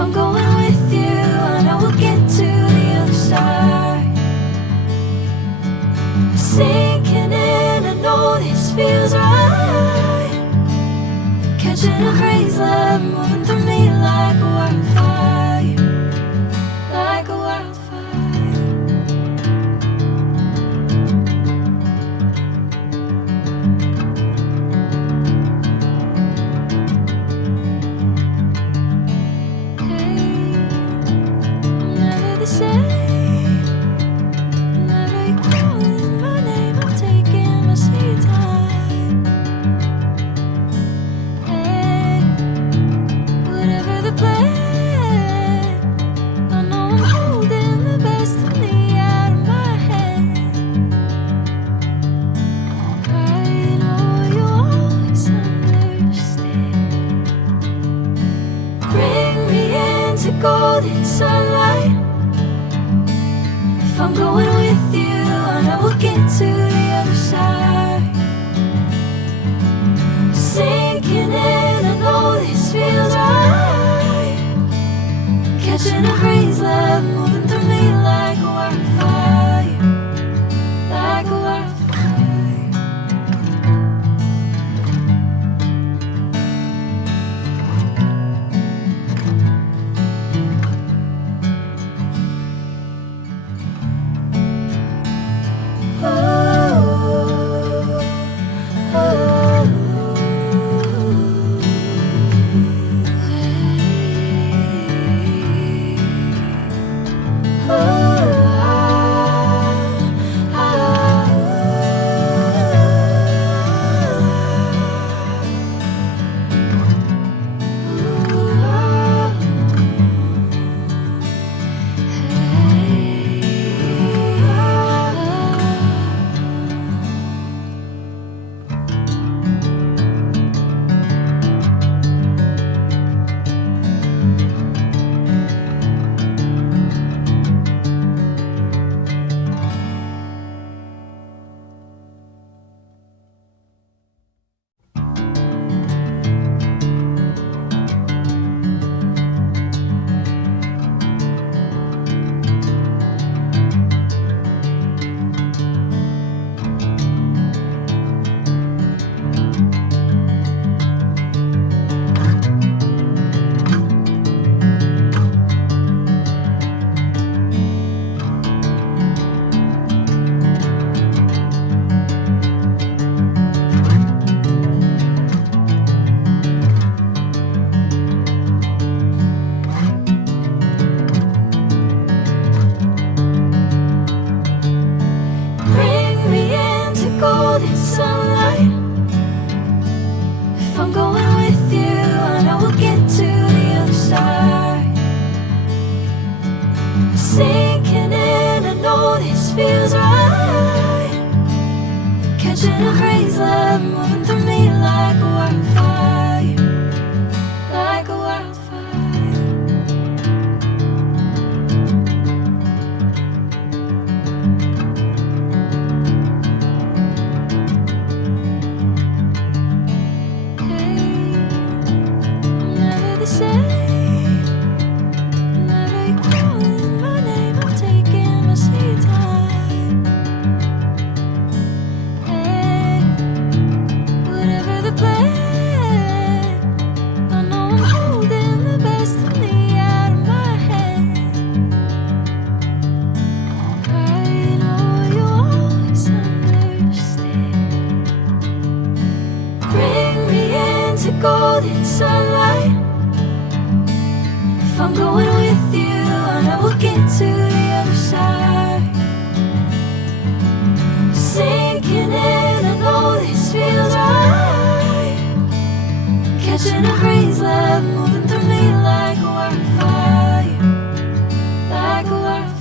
I'm going with you, I know we'll get to the other side. Sinking in, I know this feels right. Catching a crazy love, moving through me like a wildfire, like a wildfire. Golden sunlight. If I'm going with you, I know we'll get to the other side. Sinking in, I know this feels right. Catching a crazy love, moving through me like a wildfire, like a wildfire. Sinking in, I know this feels right. Catching a crazy love, moving through me like a wildfire, like a wildfire. Hey, I'm never the same. Golden sunlight. If I'm going with you, I know we'll get to the other side. Sinking in, I know this feels right. Catching a crazy love, moving through me like a wildfire, like a wildfire.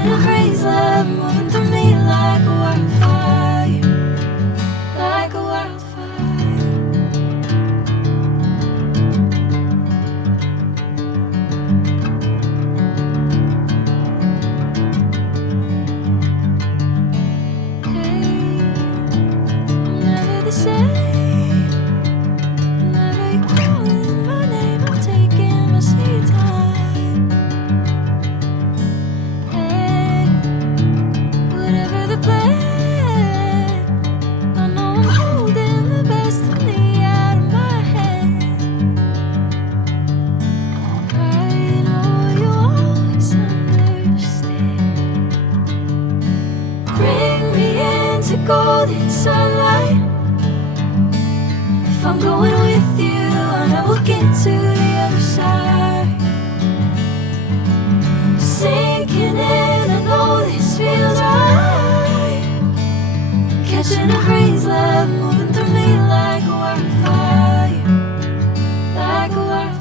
Catching a crazy love moving through me like a wildfire, like a wildfire. Hey, I'm never the same. Whenever you're calling my name, I'm taking my sweet time. Hey, whatever the plan, I know I'm holding the best of me out of my hand. I know you always understand. Bring me into golden sunlight. If I'm going with you, I know we'll get to the other side. Sinking in, I know this feels right. Catching a crazy love moving through me like a wildfire, like a wildfire.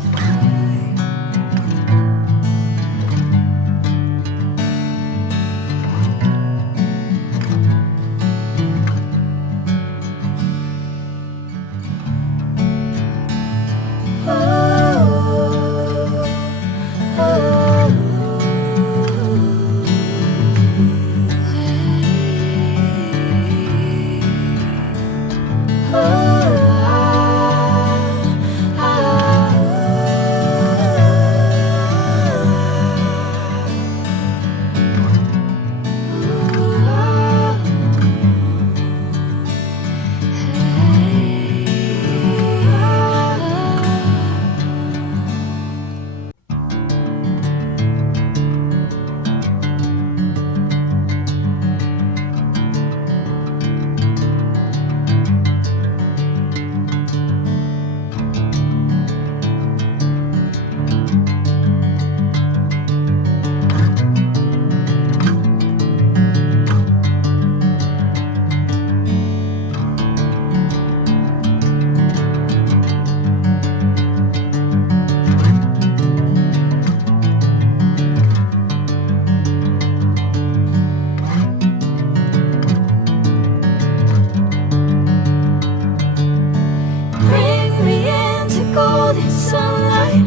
Bring me into golden sunlight.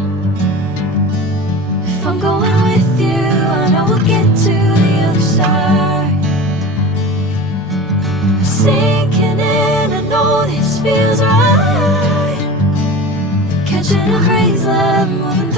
If I'm going with you, I know we'll get to the other side. Sinking in, I know this feels right. Catching a crazy love moving